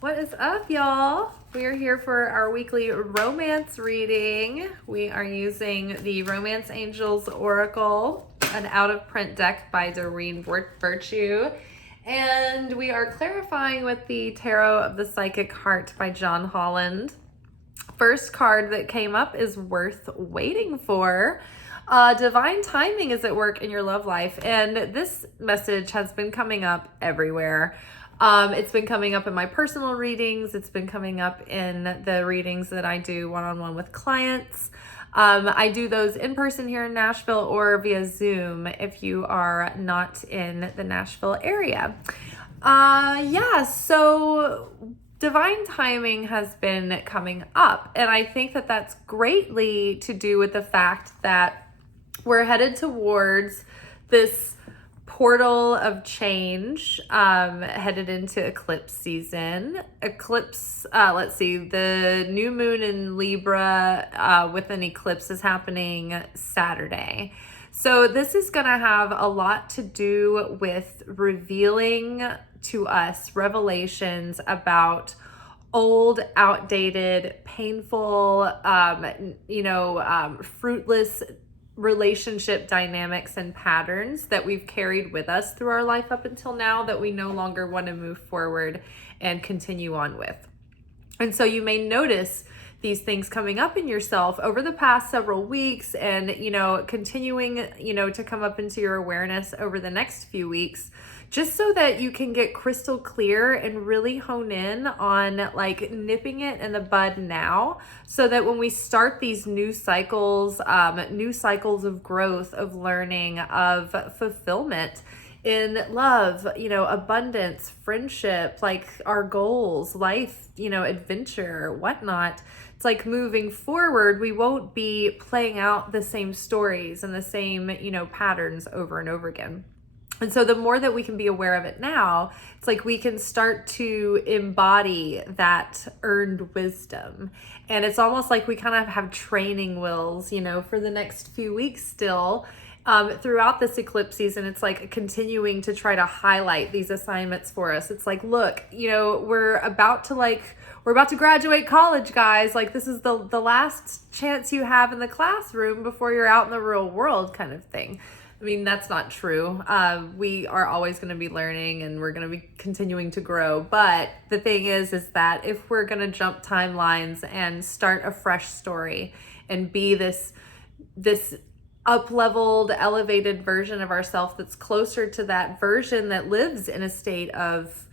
What is up, y'all? We are here for our weekly romance reading. We are using the Romance Angels Oracle, an out-of-print deck by Doreen Virtue. And we are clarifying with the Tarot of the Psychic Heart by John Holland. First card that came up is Worth Waiting For. Divine timing is at work in your love life. And this message has been coming up everywhere. It's been coming up in my personal readings. It's been coming up in the readings that I do one-on-one with clients. I do those in person here in Nashville or via Zoom if you are not in the Nashville area. So divine timing has been coming up, and I think that that's greatly to do with the fact that we're headed towards this portal of change, headed into eclipse season. The new moon in Libra with an eclipse is happening Saturday. So this is going to have a lot to do with revealing to us revelations about old, outdated, painful, fruitless relationship dynamics and patterns that we've carried with us through our life up until now that we no longer want to move forward and continue on with. And so you may notice these things coming up in yourself over the past several weeks and, continuing, to come up into your awareness over the next few weeks, just so that you can get crystal clear and really hone in on nipping it in the bud now, so that when we start these new cycles of growth, of learning, of fulfillment in love, abundance, friendship, our goals, life, adventure, whatnot. It's moving forward, we won't be playing out the same stories and the same, patterns over and over again. And so the more that we can be aware of it now, it's we can start to embody that earned wisdom. And it's almost like we kind of have training wheels, for the next few weeks still. Throughout this eclipse season, it's continuing to try to highlight these assignments for us. It's look, we're about to graduate college, guys. This is the last chance you have in the classroom before you're out in the real world, kind of thing. I mean, that's not true. We are always going to be learning and we're going to be continuing to grow. But the thing is that if we're going to jump timelines and start a fresh story and be this up-leveled, elevated version of ourselves that's closer to that version that lives in a state of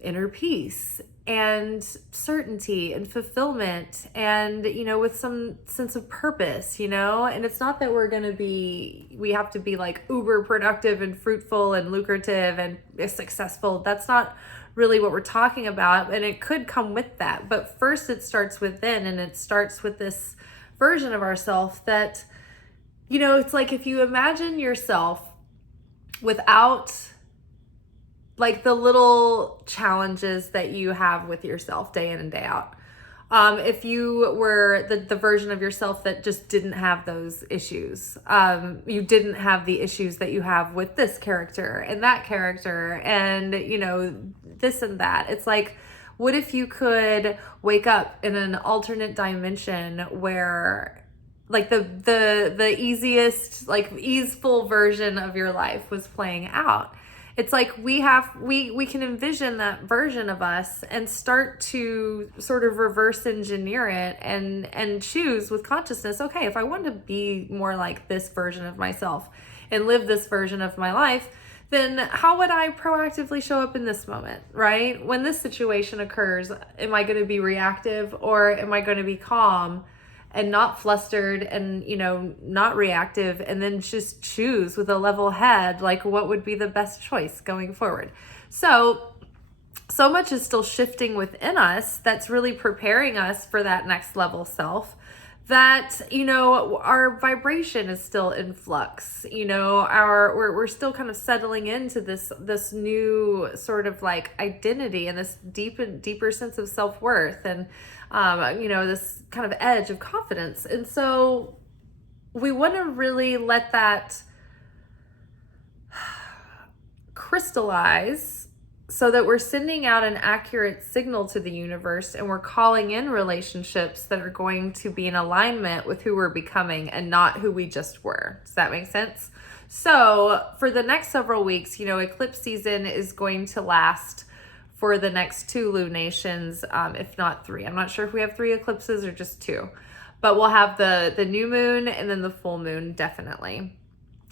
inner peace and certainty and fulfillment and, with some sense of purpose, and it's not that we have to be uber productive and fruitful and lucrative and successful. That's not really what we're talking about. And it could come with that. But first it starts within, and it starts with this version of ourselves that, it's if you imagine yourself without the little challenges that you have with yourself day in and day out. If you were the version of yourself that just didn't have those issues, you didn't have the issues that you have with this character and that character and, this and that. It's what if you could wake up in an alternate dimension where the easiest, easeful version of your life was playing out? It's we can envision that version of us and start to sort of reverse engineer it and choose with consciousness, okay, if I want to be more like this version of myself and live this version of my life, then how would I proactively show up in this moment, right? When this situation occurs, am I going to be reactive or am I going to be calm and not flustered and, not reactive, and then just choose with a level head, what would be the best choice going forward? So much is still shifting within us that's really preparing us for that next level self, that, our vibration is still in flux, we're still kind of settling into this new sort of identity and this deeper sense of self-worth and, this kind of edge of confidence. And so we want to really let that crystallize so that we're sending out an accurate signal to the universe, and we're calling in relationships that are going to be in alignment with who we're becoming and not who we just were. Does that make sense? So for the next several weeks, eclipse season is going to last for the next 2 lunations, if not 3. I'm not sure if we have 3 eclipses or just 2, but we'll have the new moon and then the full moon, definitely.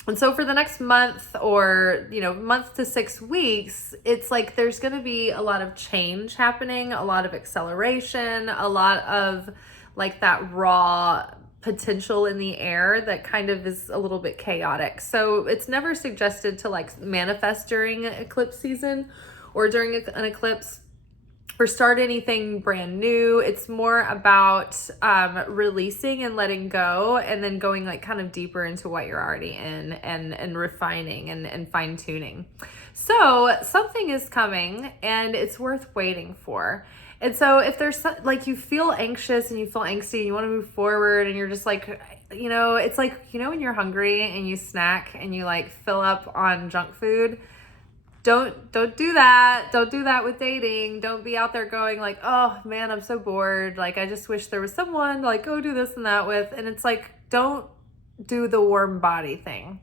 And so for the next month or, month to 6 weeks, it's like there's going to be a lot of change happening, a lot of acceleration, a lot of like that raw potential in the air that kind of is a little bit chaotic. So it's never suggested to like manifest during eclipse season or during an eclipse or start anything brand new. It's more about releasing and letting go, and then going like kind of deeper into what you're already in, and refining and fine tuning. So something is coming and it's worth waiting for. And so if there's like you feel anxious and you feel angsty and you want to move forward and you're just like, it's like, when you're hungry and you snack and you like fill up on junk food. Don't do that. Don't do that with dating. Don't be out there going like, oh man, I'm so bored. Like, I just wish there was someone to like go do this and that with. And it's like, don't do the warm body thing.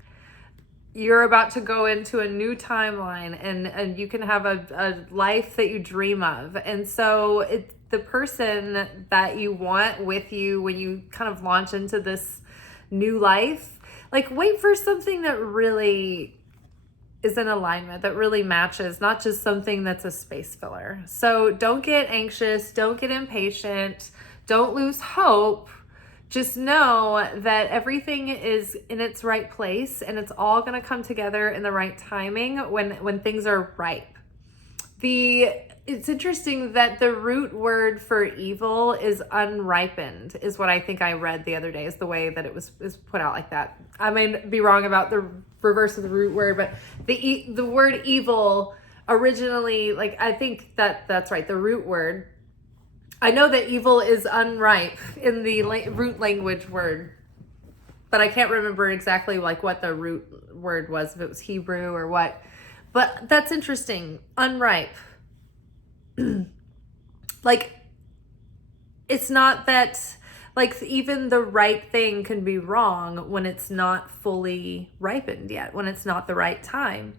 You're about to go into a new timeline, and you can have a life that you dream of. And so it's the person that you want with you when you kind of launch into this new life. Like, wait for something that really is in alignment, that really matches, not just something that's a space filler. So don't get anxious, don't get impatient, don't lose hope. Just know that everything is in its right place, and it's all going to come together in the right timing when things are ripe. It's interesting that the root word for evil is unripened, is what I think I read the other day, is the way that is put out like that. I may be wrong about the reverse of the root word, but the word evil originally, like, I think that's right, the root word. I know that evil is unripe in the root language word, but I can't remember exactly like what the root word was, if it was Hebrew or what. But that's interesting. Unripe. Like, it's not that, like, even the right thing can be wrong when it's not fully ripened yet, when it's not the right time.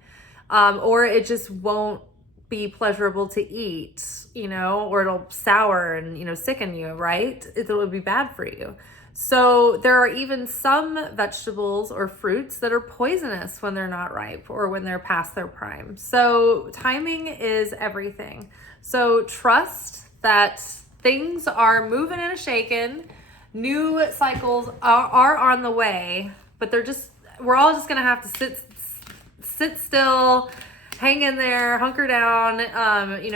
Or it just won't be pleasurable to eat, or it'll sour and, sicken you, right? It'll be bad for you. So there are even some vegetables or fruits that are poisonous when they're not ripe or when they're past their prime. So timing is everything. So trust that things are moving and shaking. New cycles are on the way, but we're all just going to have to sit still, hang in there, hunker down,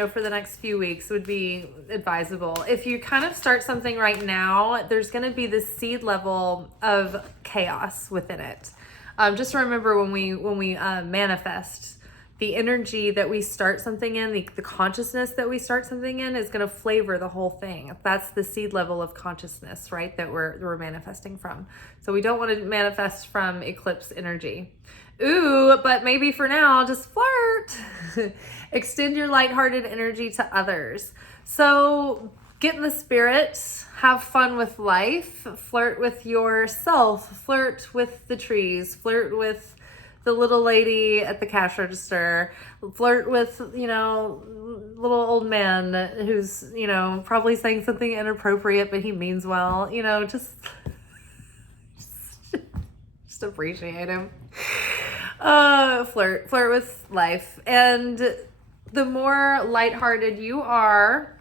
for the next few weeks would be advisable. If you kind of start something right now, there's going to be this seed level of chaos within it. Just remember when we manifest, the energy that we start something in, the consciousness that we start something in is going to flavor the whole thing. That's the seed level of consciousness, right, that we're manifesting from. So we don't want to manifest from eclipse energy. Ooh, but maybe for now, just flirt. Extend your lighthearted energy to others. So get in the spirit, have fun with life, flirt with yourself, flirt with the trees, flirt with the little lady at the cash register, flirt with, little old man who's, probably saying something inappropriate, but he means well, just appreciate him. Flirt with life. And the more lighthearted you are,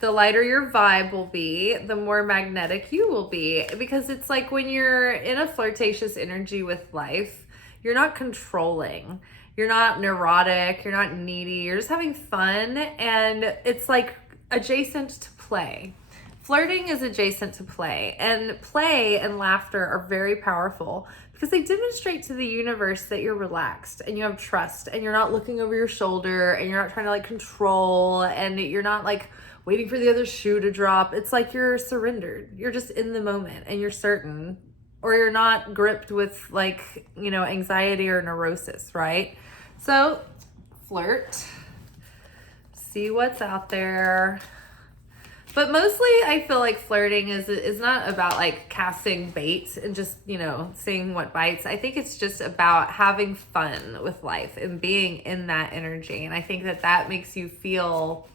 the lighter your vibe will be, the more magnetic you will be. Because it's like when you're in a flirtatious energy with life, you're not controlling, you're not neurotic, you're not needy, you're just having fun. And it's like adjacent to play. Flirting is adjacent to play, and play and laughter are very powerful because they demonstrate to the universe that you're relaxed and you have trust and you're not looking over your shoulder and you're not trying to like control and you're not like waiting for the other shoe to drop. It's like you're surrendered. You're just in the moment and you're certain, or you're not gripped with like, anxiety or neurosis, right? So flirt, see what's out there. But mostly I feel like flirting is not about like casting bait and just, you know, seeing what bites. I think it's just about having fun with life and being in that energy. And I think that makes you feel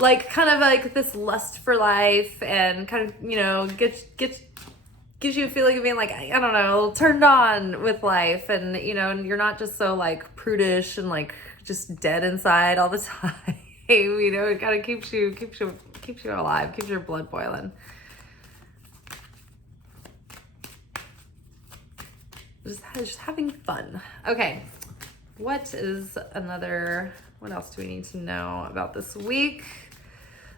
like kind of like this lust for life and kind of, you know, gives you a feeling of being like, I don't know, a little turned on with life. And, you know, and you're not just so like prudish and like just dead inside all the time. You know, it kind of keeps you alive, keeps your blood boiling. Just having fun. Okay, what else do we need to know about this week?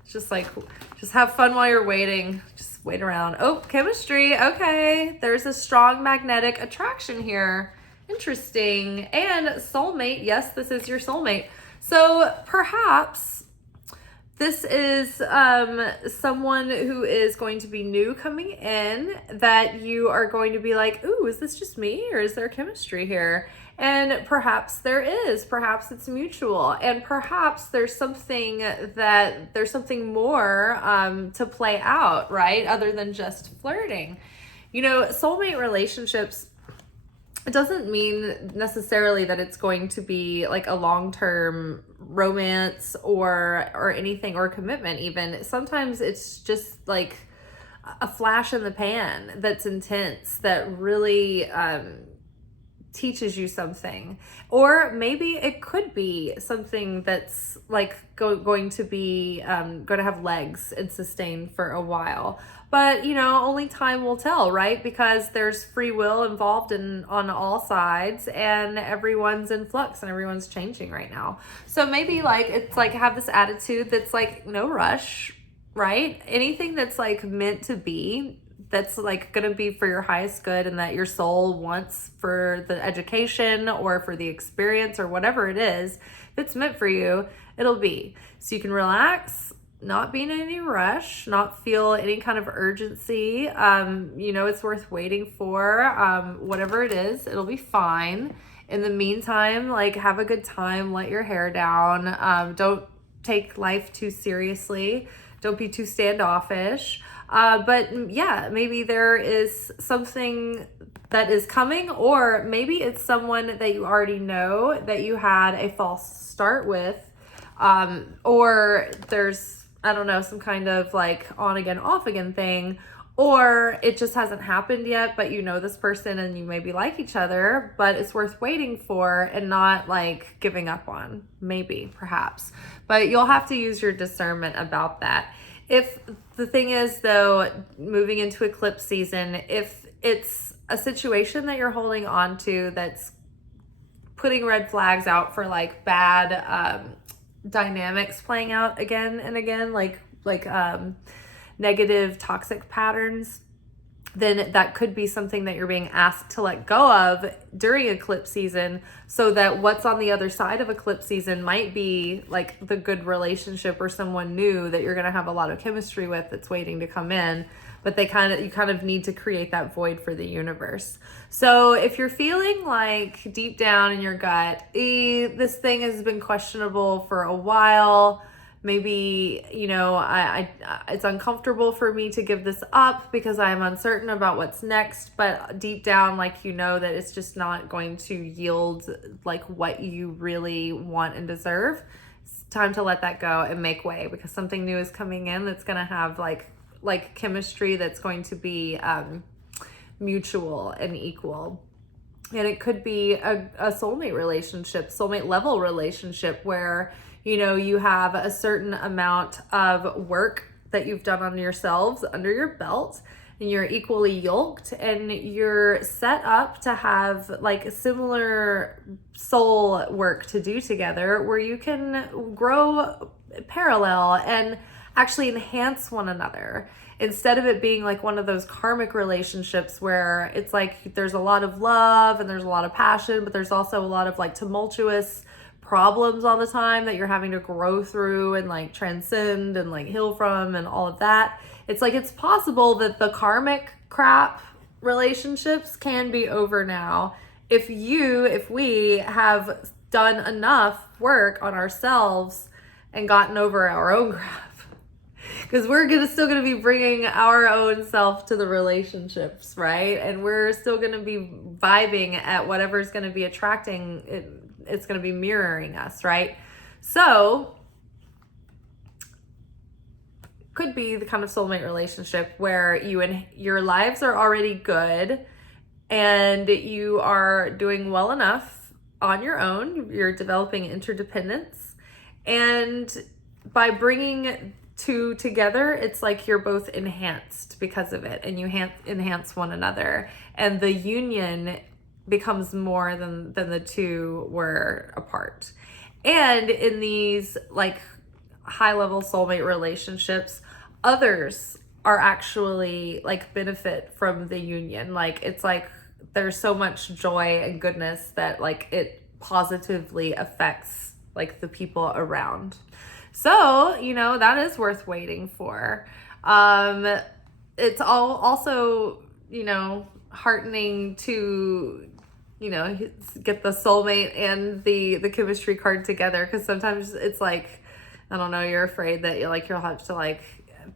Just have fun while you're waiting. Just wait around. Oh, chemistry. Okay, there's a strong magnetic attraction here. Interesting. And soulmate. Yes, this is your soulmate. So perhaps this is someone who is going to be new coming in that you are going to be like, ooh, is this just me or is there chemistry here? And perhaps there is. Perhaps it's mutual. And perhaps there's something more to play out, right? Other than just flirting. You know, soulmate relationships, it doesn't mean necessarily that it's going to be like a long-term romance or anything, or commitment even. Sometimes it's just like a flash in the pan that's intense, that really teaches you something. Or maybe it could be something that's like going to have legs and sustain for a while. But, you know, only time will tell, right? Because there's free will involved on all sides, and everyone's in flux and everyone's changing right now. So maybe like, it's like have this attitude that's like no rush, right? Anything that's like meant to be, that's like going to be for your highest good and that your soul wants for the education or for the experience or whatever it is, if it's meant for you, it'll be. So you can relax, not be in any rush, not feel any kind of urgency. You know, it's worth waiting for. Whatever it is, it'll be fine. In the meantime, like, have a good time, let your hair down. Don't take life too seriously. Don't be too standoffish. But yeah, maybe there is something that is coming, or maybe it's someone that you already know that you had a false start with. Or there's, I don't know, some kind of like on again, off again thing, or it just hasn't happened yet, but you know this person and you maybe like each other, but it's worth waiting for and not like giving up on, maybe, perhaps. But you'll have to use your discernment about that. If the thing is though, moving into eclipse season, if it's a situation that you're holding on to that's putting red flags out for like bad dynamics playing out again and again, like negative toxic patterns, then that could be something that you're being asked to let go of during eclipse season, so that what's on the other side of eclipse season might be like the good relationship or someone new that you're going to have a lot of chemistry with that's waiting to come in. But you kind of need to create that void for the universe. So if you're feeling like deep down in your gut, this thing has been questionable for a while, maybe, you know, it's uncomfortable for me to give this up because I'm uncertain about what's next, but deep down, like, you know that it's just not going to yield like what you really want and deserve. It's time to let that go and make way, because something new is coming in that's going to have like chemistry that's going to be mutual and equal. And it could be a soulmate relationship, soulmate level relationship, where, you know, you have a certain amount of work that you've done on yourselves under your belt, and you're equally yoked, and you're set up to have like similar soul work to do together, where you can grow parallel and actually enhance one another, instead of it being like one of those karmic relationships where it's like there's a lot of love and there's a lot of passion, but there's also a lot of like tumultuous problems all the time that you're having to grow through and like transcend and like heal from and all of that. It's like, it's possible that the karmic crap relationships can be over now if we have done enough work on ourselves and gotten over our own crap. Because we're still gonna be bringing our own self to the relationships, right? And we're still gonna be vibing at whatever's gonna be attracting it. It's gonna be mirroring us, right? So could be the kind of soulmate relationship where you and your lives are already good and you are doing well enough on your own. You're developing interdependence, and by bringing two together, it's like you're both enhanced because of it, and you enhance one another, and the union becomes more than the two were apart. And in these like high level soulmate relationships, others are actually like benefit from the union. Like it's like there's so much joy and goodness that like it positively affects like the people around. So, you know, that is worth waiting for. It's also, you know, heartening to, you know, get the soulmate and the chemistry card together, because sometimes it's like, I don't know, you're afraid that you'll have to like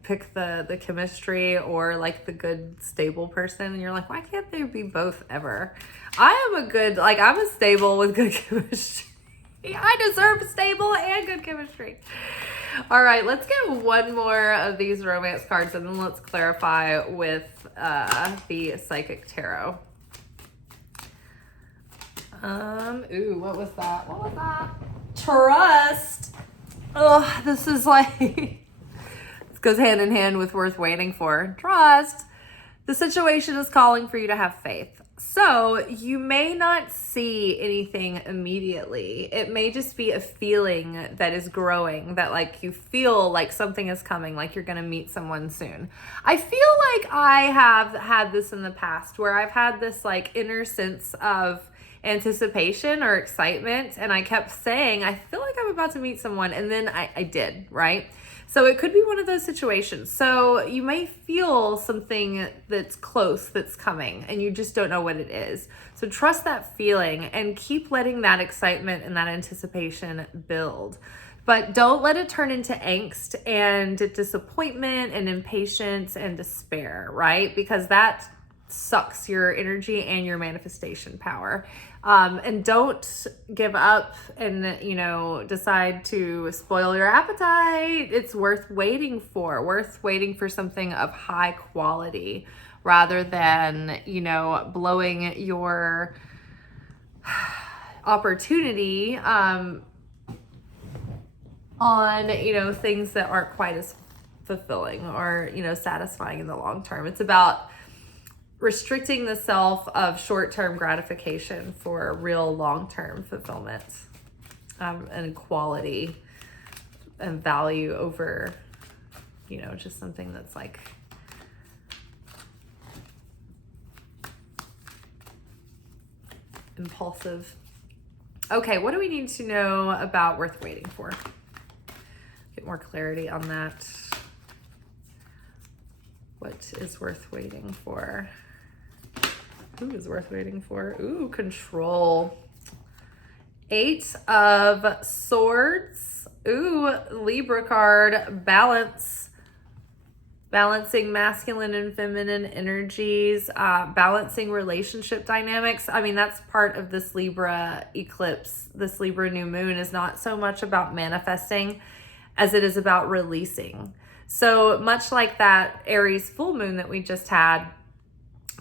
pick the chemistry or like the good stable person, and you're like, why can't they be both ever? I'm a stable with good chemistry. I deserve stable and good chemistry. All right, let's get one more of these romance cards, and then let's clarify with the Psychic Tarot. Ooh, what was that? Trust. Oh, this is like, this goes hand in hand with worth waiting for. Trust. The situation is calling for you to have faith. So you may not see anything immediately. It may just be a feeling that is growing, that like you feel like something is coming, like you're going to meet someone soon. I feel like I have had this in the past where I've had this like inner sense of anticipation or excitement, and I kept saying, I feel like I'm about to meet someone, and then I did, right? So it could be one of those situations. So you may feel something that's close that's coming, and you just don't know what it is. So trust that feeling and keep letting that excitement and that anticipation build. But don't let it turn into angst and disappointment and impatience and despair, right? Because that sucks your energy and your manifestation power. And don't give up and, you know, decide to spoil your appetite. It's worth waiting for something of high quality rather than, you know, blowing your opportunity on, you know, things that aren't quite as fulfilling or, you know, satisfying in the long term. It's about restricting the self of short-term gratification for real long-term fulfillment, and quality and value over, you know, just something that's like impulsive. Okay, what do we need to know about worth waiting for? Get more clarity on that. What is worth waiting for? Who is worth waiting for? Ooh, control. 8 of Swords. Ooh, Libra card. Balance. Balancing masculine and feminine energies. Balancing relationship dynamics. I mean, that's part of this Libra eclipse. This Libra new moon is not so much about manifesting as it is about releasing. So much like that Aries full moon that we just had,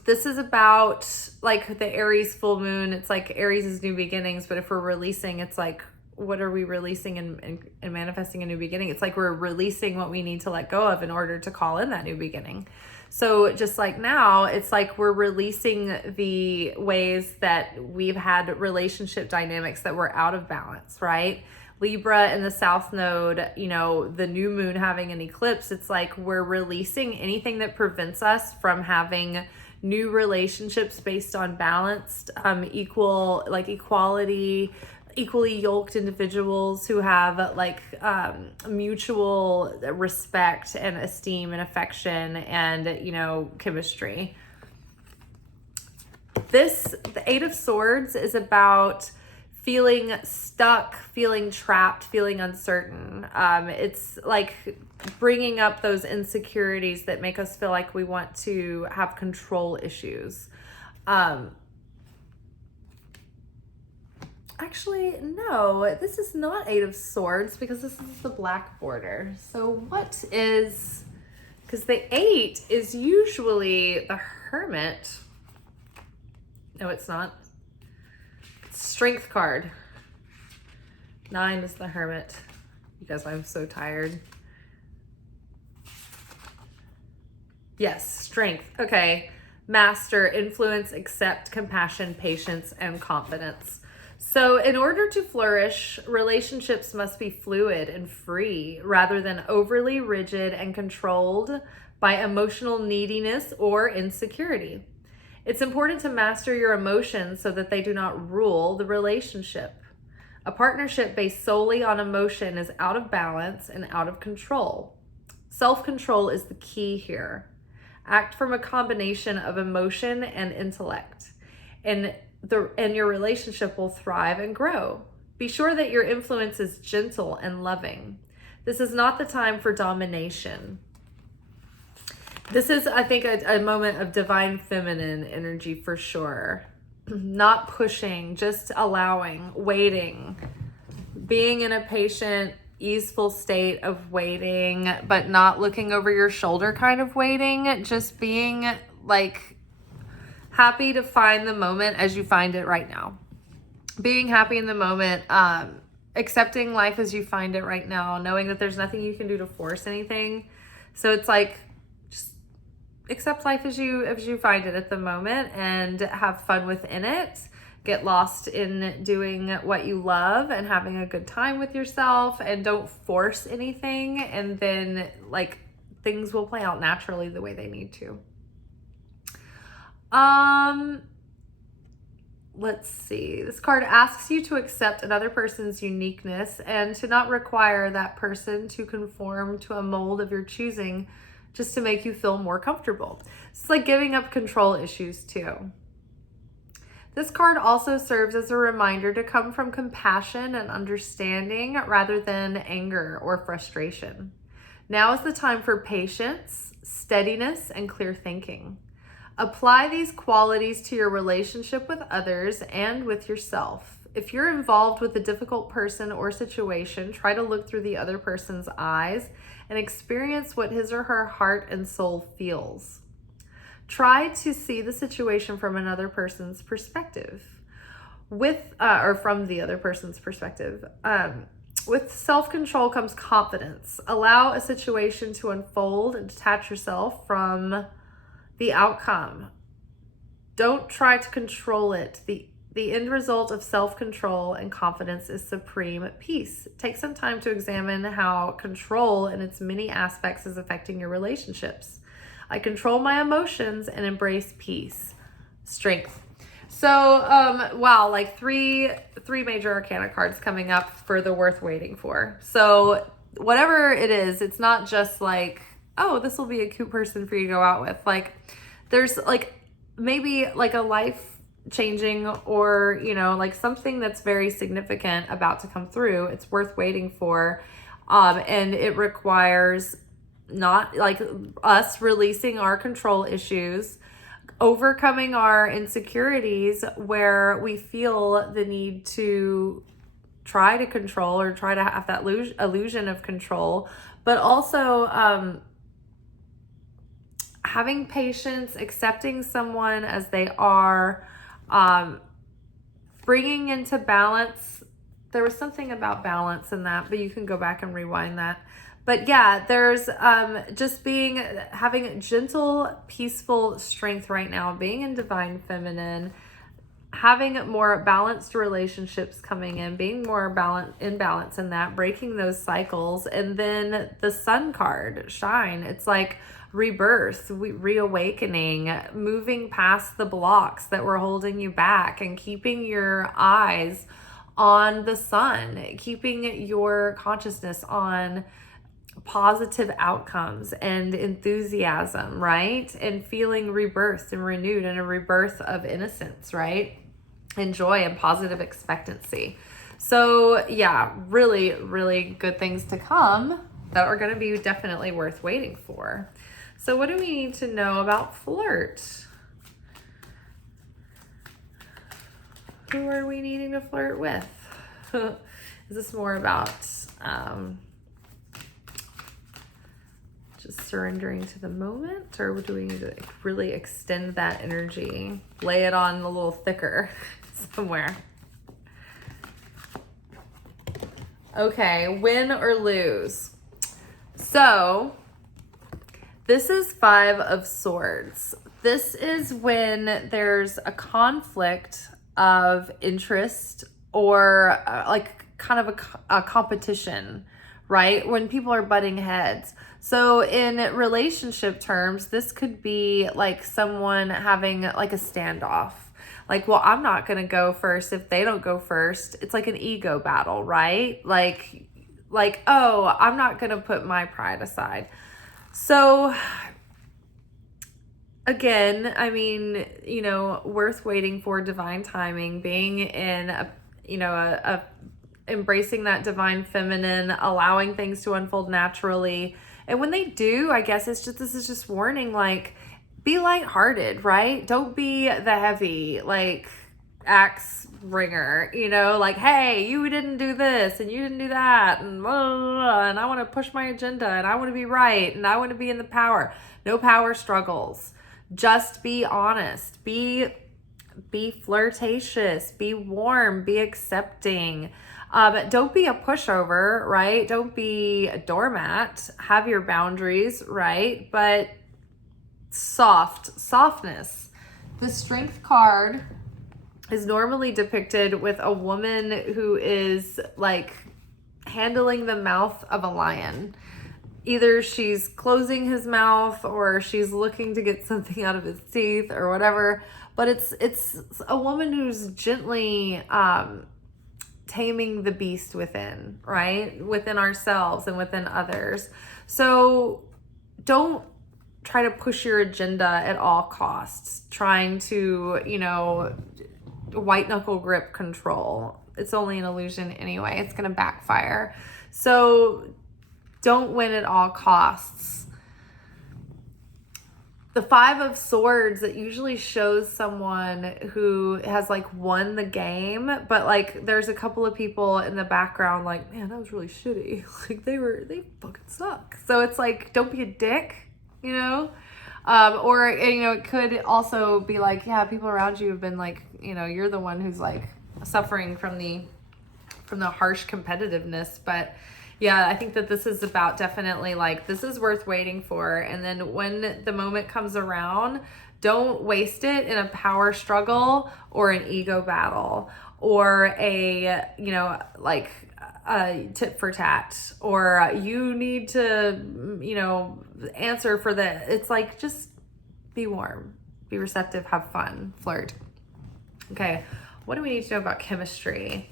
this is about like the Aries full moon. It's like Aries is new beginnings, but if we're releasing, it's like, what are we releasing and manifesting a new beginning? It's like we're releasing what we need to let go of in order to call in that new beginning. So just like now, it's like we're releasing the ways that we've had relationship dynamics that were out of balance, right? Libra in the South Node, you know, the new moon having an eclipse, it's like we're releasing anything that prevents us from having new relationships based on balanced, equality, equally yoked individuals who have like mutual respect and esteem and affection and, you know, chemistry. The 8 of Swords is about feeling stuck, feeling trapped, feeling uncertain. It's like bringing up those insecurities that make us feel like we want to have control issues. Actually, no, this is not Eight of Swords because this is the black border. So what is, because the 8 is usually the Hermit. No, it's not. It's Strength card. 9 is the Hermit. You guys, I'm so tired. Yes, Strength. Okay. Master, influence, accept, compassion, patience, and confidence. So in order to flourish, relationships must be fluid and free rather than overly rigid and controlled by emotional neediness or insecurity. It's important to master your emotions so that they do not rule the relationship. A partnership based solely on emotion is out of balance and out of control. Self-control is the key here. Act from a combination of emotion and intellect, and your relationship will thrive and grow. Be sure that your influence is gentle and loving. This is not the time for domination. This is, I think, a moment of divine feminine energy for sure. Not pushing, just allowing, waiting, being in a patient, easeful state of waiting, but not looking over your shoulder kind of waiting, just being like happy to find the moment as you find it right now. Being happy in the moment, accepting life as you find it right now, knowing that there's nothing you can do to force anything. So it's like, just accept life as you find it at the moment and have fun within it. Get lost in doing what you love and having a good time with yourself, and don't force anything. And then like things will play out naturally the way they need to. Let's see. This card asks you to accept another person's uniqueness and to not require that person to conform to a mold of your choosing just to make you feel more comfortable. It's like giving up control issues too. This card also serves as a reminder to come from compassion and understanding rather than anger or frustration. Now is the time for patience, steadiness, and clear thinking. Apply these qualities to your relationship with others and with yourself. If you're involved with a difficult person or situation, try to look through the other person's eyes and experience what his or her heart and soul feels. Try to see the situation from another person's perspective, or from the other person's perspective. With self-control comes confidence. Allow a situation to unfold and detach yourself from the outcome. Don't try to control it. The end result of self-control and confidence is supreme peace. Take some time to examine how control in its many aspects is affecting your relationships. I control my emotions and embrace peace. Strength. So, wow, like three major arcana cards coming up for the worth waiting for. So whatever it is, it's not just like, oh, this will be a cute person for you to go out with. Like there's like maybe like a life changing or, you know, like something that's very significant about to come through. It's worth waiting for. And it requires not like us releasing our control issues, overcoming our insecurities where we feel the need to try to control or try to have that illusion of control, but also having patience, accepting someone as they are, bringing into balance. There was something about balance in that, but you can go back and rewind that. But yeah, there's just having gentle, peaceful strength right now, being in divine feminine, having more balanced relationships coming in, being more in balance in that, breaking those cycles. And then the Sun card, shine. It's like rebirth, reawakening, moving past the blocks that were holding you back and keeping your eyes on the sun, keeping your consciousness on positive outcomes and enthusiasm, right? And feeling rebirthed and renewed, and a rebirth of innocence, right? and joy and positive expectancy. So yeah, really, really good things to come that are going to be definitely worth waiting for. So what do we need to know about flirt? Who are we needing to flirt with? Is this more about just surrendering to the moment, or do we need to really extend that energy, lay it on a little thicker somewhere? Okay, win or lose. So this is 5 of Swords. This is when there's a conflict of interest, or like kind of a competition, right? When people are butting heads. So in relationship terms, this could be like someone having like a standoff. Like, well, I'm not going to go first if they don't go first. It's like an ego battle, right? Like, oh, I'm not going to put my pride aside. So again, I mean, you know, worth waiting for divine timing, being in a embracing that divine feminine, allowing things to unfold naturally. And when they do, I guess this is just warning, like, be lighthearted, right? Don't be the heavy, like, axe bringer, you know, like, hey, you didn't do this and you didn't do that, and blah, blah, blah, and I want to push my agenda, and I want to be right, and I want to be in the power. No power struggles. Just be honest. Be flirtatious. Be warm. Be accepting. Don't be a pushover, right? Don't be a doormat. Have your boundaries, right? But softness. The Strength card is normally depicted with a woman who is like handling the mouth of a lion. Either she's closing his mouth or she's looking to get something out of his teeth or whatever. But it's a woman who's gently taming the beast within, right? Within ourselves and within others. So don't try to push your agenda at all costs, trying to, you know, white knuckle grip control. It's only an illusion anyway. It's going to backfire. So don't win at all costs. The 5 of Swords, it usually shows someone who has like won the game, but like there's a couple of people in the background like, man, that was really shitty. Like they fucking suck. So it's like, don't be a dick, you know? Or, you know, it could also be like, yeah, people around you have been like, you know, you're the one who's like suffering from the harsh competitiveness. But yeah, I think that this is about definitely like, this is worth waiting for. And then when the moment comes around, don't waste it in a power struggle or an ego battle or a, you know, like tit for tat, or you need to, you know, answer for the, it's like, just be warm, be receptive, have fun, flirt. Okay. What do we need to know about chemistry?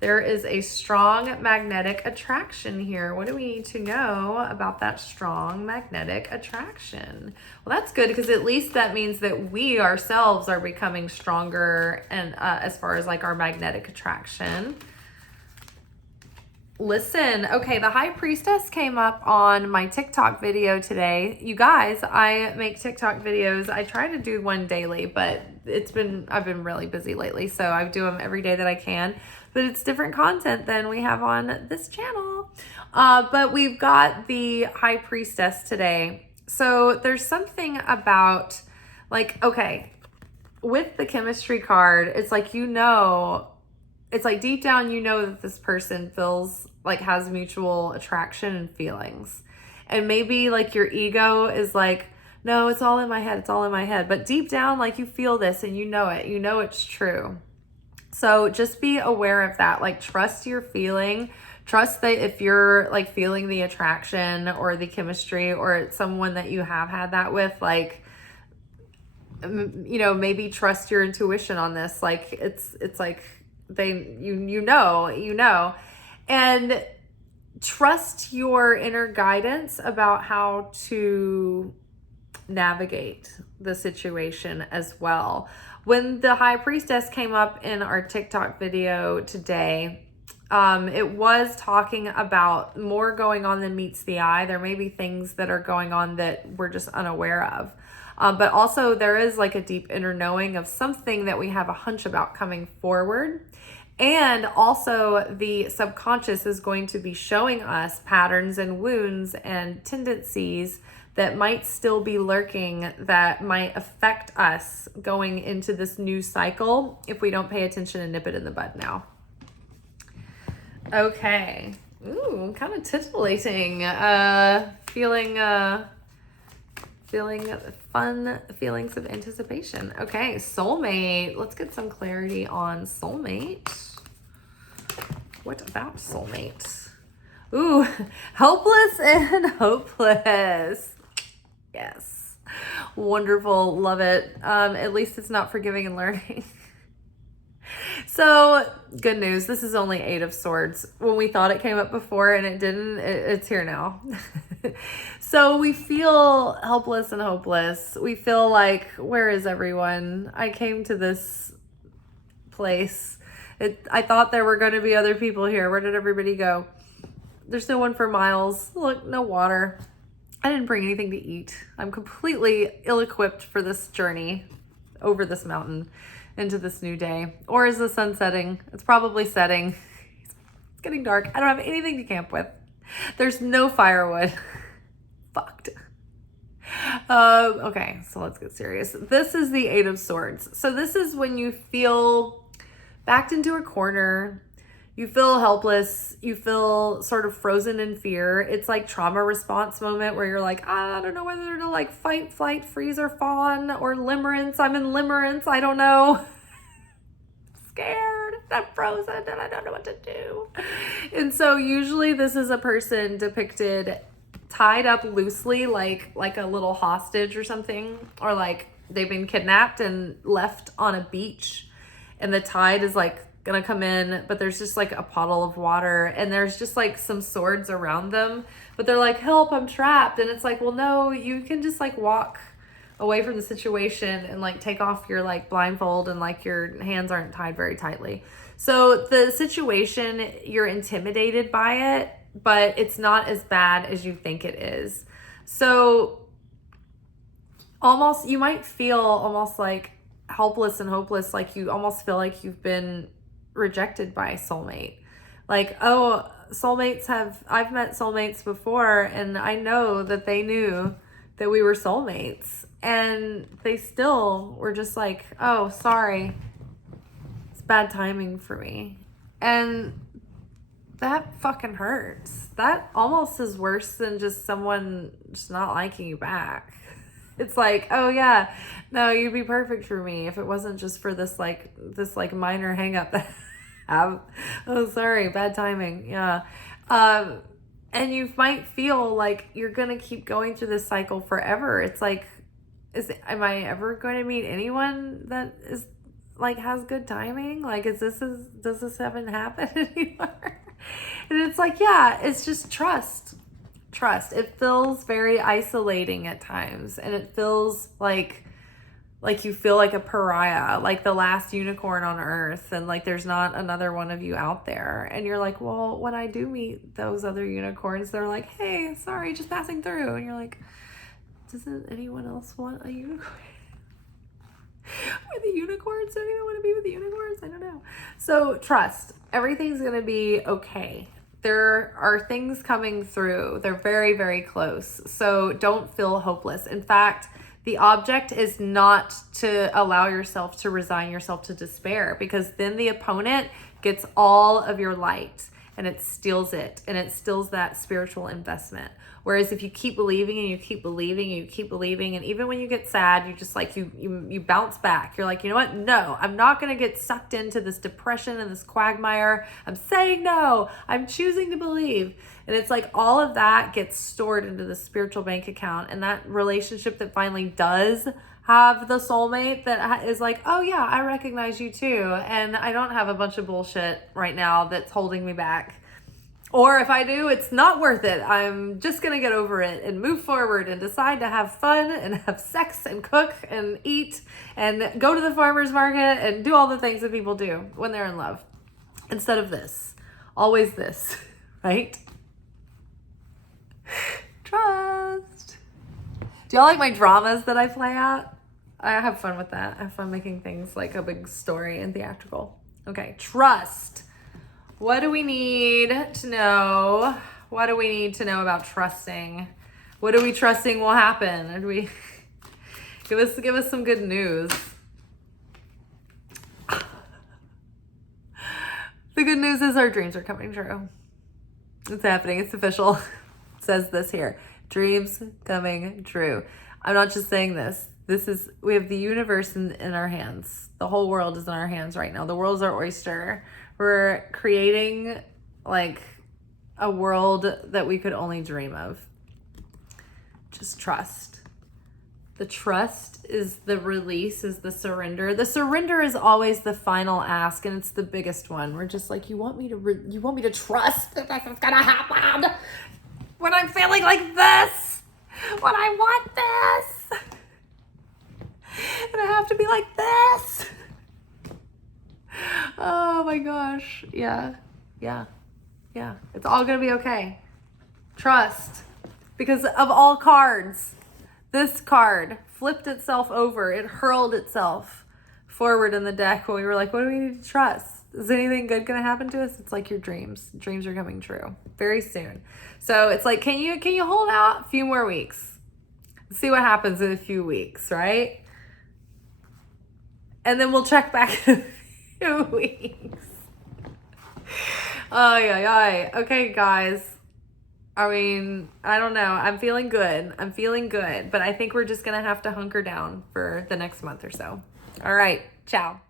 There is a strong magnetic attraction here. What do we need to know about that strong magnetic attraction? Well, that's good, because at least that means that we ourselves are becoming stronger, and as far as like our magnetic attraction. Listen, okay, the High Priestess came up on my TikTok video today. You guys, I make TikTok videos. I try to do one daily, but I've been really busy lately, so I do them every day that I can. But it's different content than we have on this channel. But we've got the High Priestess today. So there's something about, like, okay, with the chemistry card, it's like, you know, it's like deep down, you know that this person feels like has mutual attraction and feelings. And maybe like your ego is like, no, it's all in my head. It's all in my head. But deep down, like, you feel this and you know it. You know it's true. So just be aware of that. Like, trust your feeling. Trust that if you're like feeling the attraction or the chemistry, or it's someone that you have had that with, like, you know, maybe trust your intuition on this. Like, it's like you know, and trust your inner guidance about how to navigate the situation as well. When the high priestess came up in our TikTok video today, it was talking about more going on than meets the eye. There may be things that are going on that we're just unaware of. But also there is like a deep inner knowing of something that we have a hunch about coming forward. And also the subconscious is going to be showing us patterns and wounds and tendencies that might still be lurking, that might affect us going into this new cycle if we don't pay attention and nip it in the bud now. Okay. Ooh, kind of titillating. Feeling fun feelings of anticipation. Okay, soulmate. Let's get some clarity on soulmate. What about soulmate? Ooh, helpless and hopeless. Yes. Wonderful. Love it. At least it's not forgiving and learning. So, good news. This is only 8 of Swords. When we thought it came up before and it didn't, it's here now. So we feel helpless and hopeless. We feel like, where is everyone? I came to this place. I thought there were going to be other people here. Where did everybody go? There's no one for miles. Look, no water. I didn't bring anything to eat. I'm completely ill-equipped for this journey over this mountain into this new day. Or is the sun setting? It's probably setting. It's getting dark. I don't have anything to camp with. There's no firewood. Fucked. Okay, so let's get serious. This is the 8 of Swords. So this is when you feel backed into a corner. You feel helpless. You feel sort of frozen in fear. It's like trauma response moment where you're like, I don't know whether to like fight, flight, freeze, or fawn, or limerence. I'm in limerence. I don't know. Scared. I'm frozen and I don't know what to do. And so usually this is a person depicted tied up loosely, like a little hostage or something, or like they've been kidnapped and left on a beach, and the tide is like gonna come in, but there's just like a puddle of water and there's just like some swords around them, but they're like, help, I'm trapped. And it's like, well, no, you can just like walk away from the situation and like take off your like blindfold and like your hands aren't tied very tightly. So the situation, you're intimidated by it, but it's not as bad as you think it is. So almost, you might feel almost like helpless and hopeless, like you almost feel like you've been rejected by a soulmate. Like, oh, I've met soulmates before and I know that they knew that we were soulmates and they still were just like, oh, sorry, it's bad timing for me. And that fucking hurts. That almost is worse than just someone just not liking you back. It's like, oh yeah, no, you'd be perfect for me if it wasn't just for this minor hang up that I have. Oh, sorry, bad timing. Yeah. And you might feel like you're going to keep going through this cycle forever. It's like, am I ever going to meet anyone that is like has good timing? Like, does this haven't happened anymore? And it's like, yeah, it's just trust. It feels very isolating at times, and it feels like you feel like a pariah, like the last unicorn on earth, and like there's not another one of you out there. And you're like, well, when I do meet those other unicorns, they're like, hey, sorry, just passing through. And you're like, doesn't anyone else want a unicorn? Are the unicorns? Don't even want to be with the unicorns? I don't know. So trust. Everything's going to be okay. There are things coming through. They're very, very close. So don't feel hopeless. In fact, the object is not to allow yourself to resign yourself to despair, because then the opponent gets all of your light and it steals it, and it steals that spiritual investment. Whereas if you keep believing and you keep believing and you keep believing, and even when you get sad, you just like, you bounce back. You're like, you know what? No, I'm not going to get sucked into this depression and this quagmire. I'm saying no. I'm choosing to believe. And it's like all of that gets stored into the spiritual bank account, and that relationship that finally does have the soulmate that is like, oh yeah, I recognize you too. And I don't have a bunch of bullshit right now that's holding me back. Or if I do, it's not worth it. I'm just going to get over it and move forward and decide to have fun and have sex and cook and eat and go to the farmer's market and do all the things that people do when they're in love. Instead of this. Always this, right? Trust. Do y'all like my dramas that I play out? I have fun with that. I have fun making things like a big story and theatrical. Okay, trust. What do we need to know? What do we need to know about trusting? What are we trusting will happen? And we give us some good news. The good news is our dreams are coming true. It's happening. It's official. It says this here. Dreams coming true. I'm not just saying this. We have the universe in our hands. The whole world is in our hands right now. The world's our oyster. We're creating like a world that we could only dream of. Just trust. The trust is the release, is the surrender. The surrender is always the final ask, and it's the biggest one. We're just like, you want me to trust that this is gonna happen when I'm feeling like this, when I want this, and I have to be like this. Oh my gosh. Yeah. It's all gonna be okay. Trust. Because of all cards, this card flipped itself over. It hurled itself forward in the deck when we were like, what do we need to trust? Is anything good gonna happen to us? It's like your dreams. Dreams are coming true very soon. So it's like, can you hold out a few more weeks? See what happens in a few weeks, right? And then we'll check back in a few weeks. Oh, yeah. Okay, guys. I mean, I don't know. I'm feeling good. But I think we're just going to have to hunker down for the next month or so. All right. Ciao.